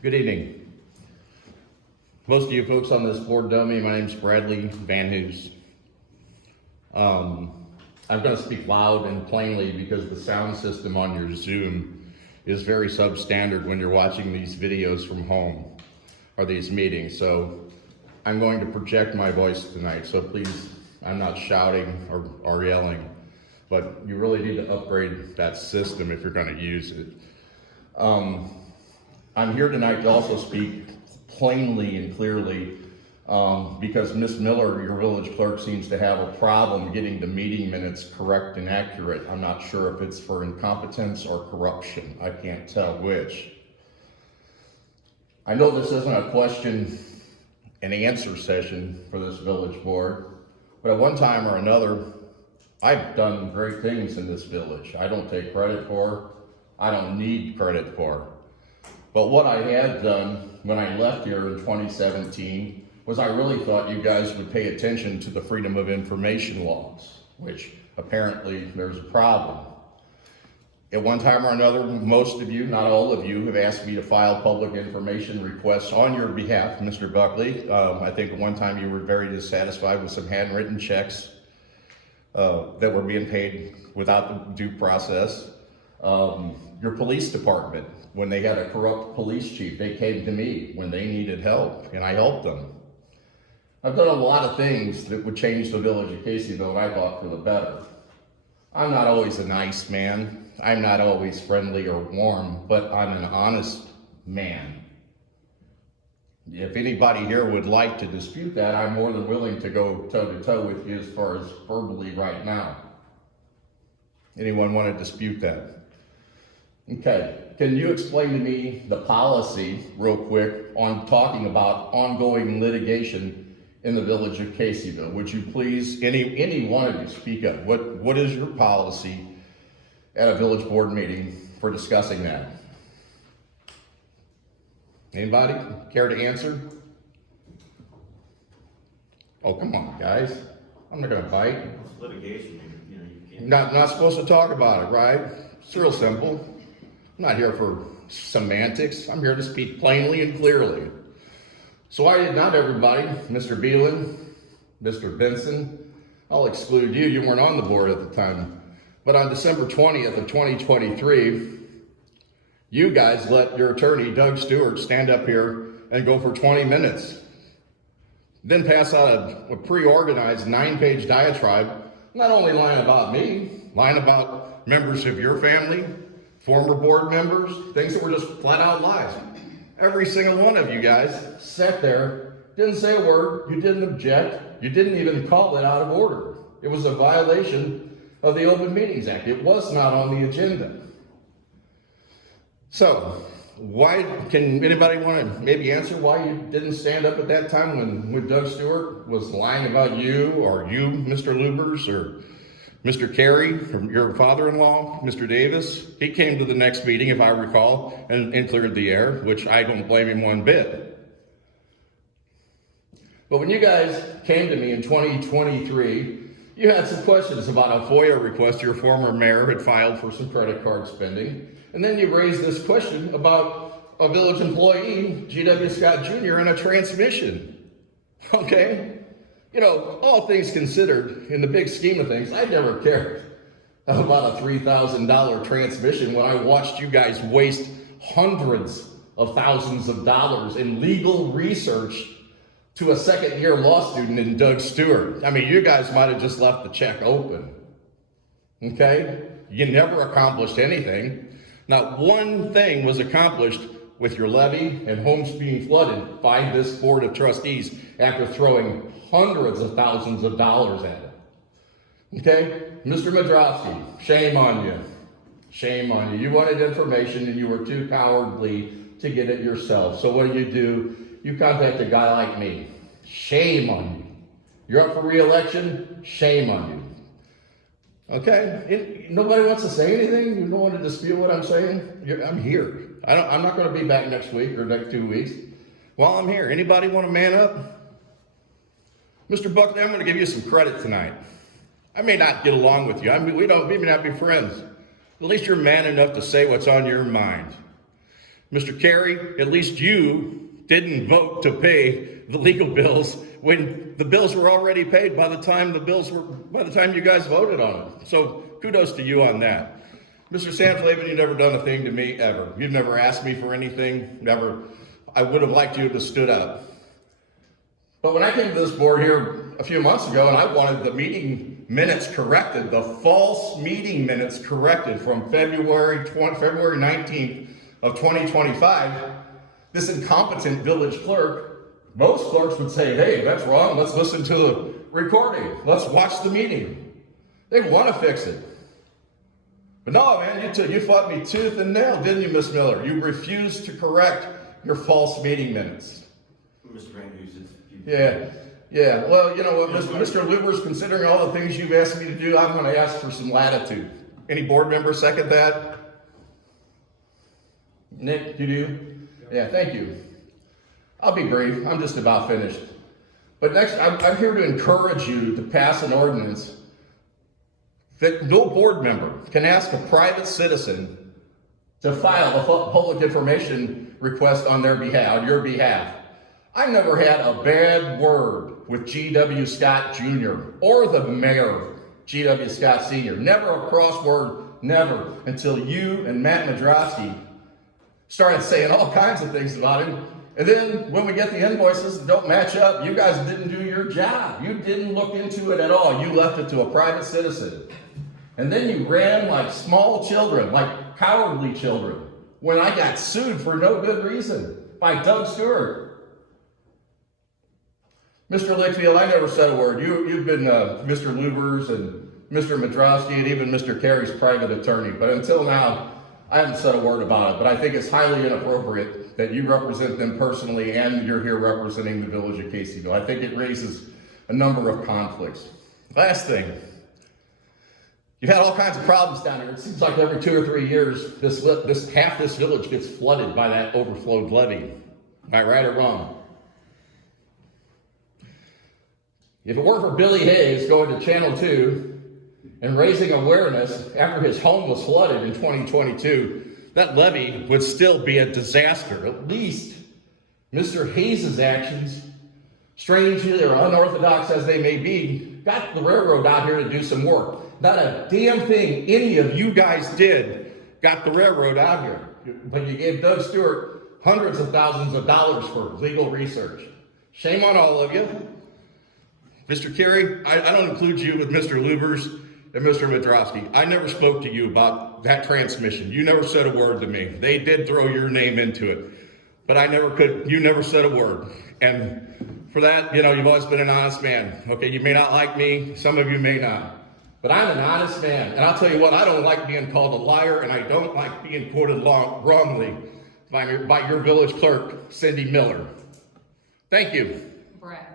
Good evening. Most of you folks on this board know me. My name's Bradley Van Hoos. I'm going to speak loud and plainly because the sound system on your Zoom is very substandard when you're watching these videos from home or these meetings. So I'm going to project my voice tonight. So please, I'm not shouting or yelling, but you really need to upgrade that system if you're going to use it. I'm here tonight to also speak plainly and clearly because Ms. Miller, your village clerk, seems to have a problem getting the meeting minutes correct and accurate. I'm not sure if it's for incompetence or corruption. I can't tell which. I know this isn't a question and answer session for this village board, but at one time or another, I've done great things in this village. I don't take credit for, I don't need credit for. But what I had done when I left here in 2017 was I really thought you guys would pay attention to the Freedom of Information laws, which apparently there's a problem. At one time or another, most of you, not all of you, have asked me to file public information requests on your behalf, Mr. Buckley. I think at one time you were very dissatisfied with some handwritten checks that were being paid without the due process. Your police department, when they had a corrupt police chief, they came to me when they needed help, and I helped them. I've done a lot of things that would change the village of Caseyville, and I thought for the better. I'm not always a nice man. I'm not always friendly or warm, but I'm an honest man. If anybody here would like to dispute that, I'm more than willing to go toe-to-toe with you as far as verbally right now. Anyone want to dispute that? Okay, can you explain to me the policy real quick on talking about ongoing litigation in the village of Caseyville? Would you please, any one of you speak up? What is your policy at a village board meeting for discussing that? Anybody care to answer? Oh, come on, guys. I'm not gonna bite. It's litigation, you can't. Not supposed to talk about it, right? It's real simple. I'm not here for semantics. I'm here to speak plainly and clearly. So not everybody, Mr. Beelan, Mr. Benson, I'll exclude you. You weren't on the board at the time. But on December 20th of 2023, you guys let your attorney, Doug Stewart, stand up here and go for 20 minutes. Then pass out a pre-organized 9-page diatribe, not only lying about me, lying about members of your family, former board members, things that were just flat out lies. Every single one of you guys sat there, didn't say a word, you didn't object, you didn't even call it out of order. It was a violation of the Open Meetings Act. It was not on the agenda. So, why, can anybody want to maybe answer why you didn't stand up at that time when Doug Stewart was lying about you, or you, Mr. Lubers, or Mr. Carey, from your father-in-law, Mr. Davis? He came to the next meeting, if I recall, and cleared the air, which I don't blame him one bit. But when you guys came to me in 2023, you had some questions about a FOIA request your former mayor had filed for some credit card spending. And then you raised this question about a village employee, G.W. Scott Jr., and a transmission. Okay? You know, all things considered, in the big scheme of things, I never cared about a $3,000 transmission when I watched you guys waste hundreds of thousands of dollars in legal research to a second-year law student in Doug Stewart. I mean, you guys might have just left the check open. Okay? You never accomplished anything. Not one thing was accomplished with your levy and homes being flooded by this board of trustees after throwing hundreds of thousands of dollars at it. Okay? Mr. Madrowski, shame on you. Shame on you. You wanted information and you were too cowardly to get it yourself. So what do? You contact a guy like me. Shame on you. You're up for re-election? Shame on you. Okay? Nobody wants to say anything? You don't want to dispute what I'm saying? I'm here. I'm not going to be back next week or next 2 weeks. While I'm here, anybody want to man up? Mr. Buckley, I'm going to give you some credit tonight. I may not get along with you. We may not be friends. At least you're man enough to say what's on your mind. Mr. Carey, at least you didn't vote to pay the legal bills when the bills were already paid by the time you guys voted on it. So kudos to you on that. Mr. Sanflavin, you've never done a thing to me ever. You've never asked me for anything, never. I would have liked you to have stood up. But when I came to this board here a few months ago and I wanted the meeting minutes corrected, the false meeting minutes corrected from February 19th of 2025, this incompetent village clerk, most clerks would say, hey, that's wrong, let's listen to the recording, let's watch the meeting. They want to fix it. But no, man, you fought me tooth and nail, didn't you, Miss Miller? You refused to correct your false meeting minutes. Mr. Andrews, Yeah. Well, you know what, Mr. Lubers, considering all the things you've asked me to do, I'm going to ask for some latitude. Any board member second that? Nick, you do? Yeah, thank you. I'll be brief. I'm just about finished. But next, I'm here to encourage you to pass an ordinance that no board member can ask a private citizen to file a public information request on your behalf. I never had a bad word with G.W. Scott Jr. or the mayor, G.W. Scott Sr. Never a cross word, never, until you and Matt Madrowski started saying all kinds of things about him. And then when we get the invoices that don't match up, you guys didn't do your job. You didn't look into it at all. You left it to a private citizen. And then you ran like small children, like cowardly children, when I got sued for no good reason by Doug Stewart. Mr. Lickfield, I never said a word. You've been Mr. Lubers and Mr. Madrowski and even Mr. Carey's private attorney. But until now, I haven't said a word about it. But I think it's highly inappropriate that you represent them personally and you're here representing the village of Caseyville. I think it raises a number of conflicts. Last thing. You've had all kinds of problems down here. It seems like every 2 or 3 years, half this village gets flooded by that overflowed levee. Am I right or wrong? If it weren't for Billy Hayes going to Channel 2 and raising awareness after his home was flooded in 2022, that levee would still be a disaster. At least Mr. Hayes' actions, strangely or unorthodox as they may be, got the railroad out here to do some work. Not a damn thing any of you guys did got the railroad out here. But you gave Doug Stewart hundreds of thousands of dollars for legal research. Shame on all of you. Mr. Carey, I don't include you with Mr. Lubers and Mr. Madrowski. I never spoke to you about that transmission. You never said a word to me. They did throw your name into it. But you never said a word. And for that, you've always been an honest man. Okay, you may not like me, some of you may not. But I'm an honest man. And I'll tell you what, I don't like being called a liar, and I don't like being quoted wrongly by your village clerk, Cindy Miller. Thank you. Brad.